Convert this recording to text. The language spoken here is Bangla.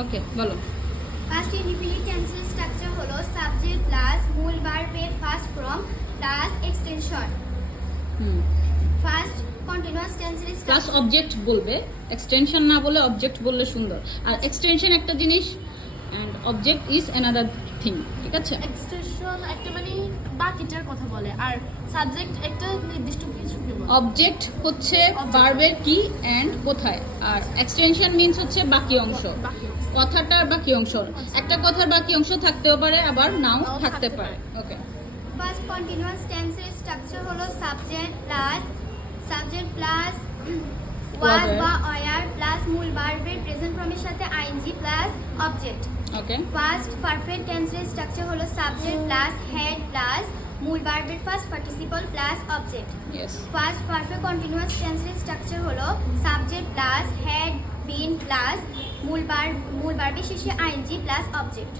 ওকে বলো। ফার্স্ট ইনডিফিনিট টেন্সের স্ট্রাকচার হলো সাবজেক্ট প্লাস মূল ভার্বের first form plus extension. First continuous টেন্সের প্লাস অবজেক্ট বলবে, এক্সটেনশন না বলে অবজেক্ট বললে সুন্দর। আর এক্সটেনশন একটা জিনিস and object is another thing, ঠিক আছে? এক্সটেনশন একটা মানে বাকিটার কথা বলে, আর সাবজেক্ট একটা নির্দিষ্ট কিছুকে বলে। অবজেক্ট হচ্ছে ভার্বের কি এন্ড কোথায়, আর এক্সটেনশন মিন্স হচ্ছে বাকি অংশ, বাকি অংশ। কথাটার বাকি অংশ। একটা কথার বাকি অংশ থাকতেও পারে, আবার নাও থাকতে পারে। ওকে, ফার্স্ট কন্টিনিউয়াস টেন্সের স্ট্রাকচার হলো সাবজেক্ট প্লাস ওয়াজ বা ওয়ার প্লাস মূল ভার্বের প্রেজেন্ট ফর্মের সাথে আইএনজি প্লাস অবজেক্ট। ওকে। ফার্স্ট পারফেক্ট টেন্সের স্ট্রাকচার হলো সাবজেক্ট প্লাস হেড প্লাস মূল ভার্বের first participle plus object. Yes. First perfect continuous টেন্সের স্ট্রাকচার হলো subject plus had been plus মূল ভার্বের শেষে আইএনজি প্লাস অবজেক্ট।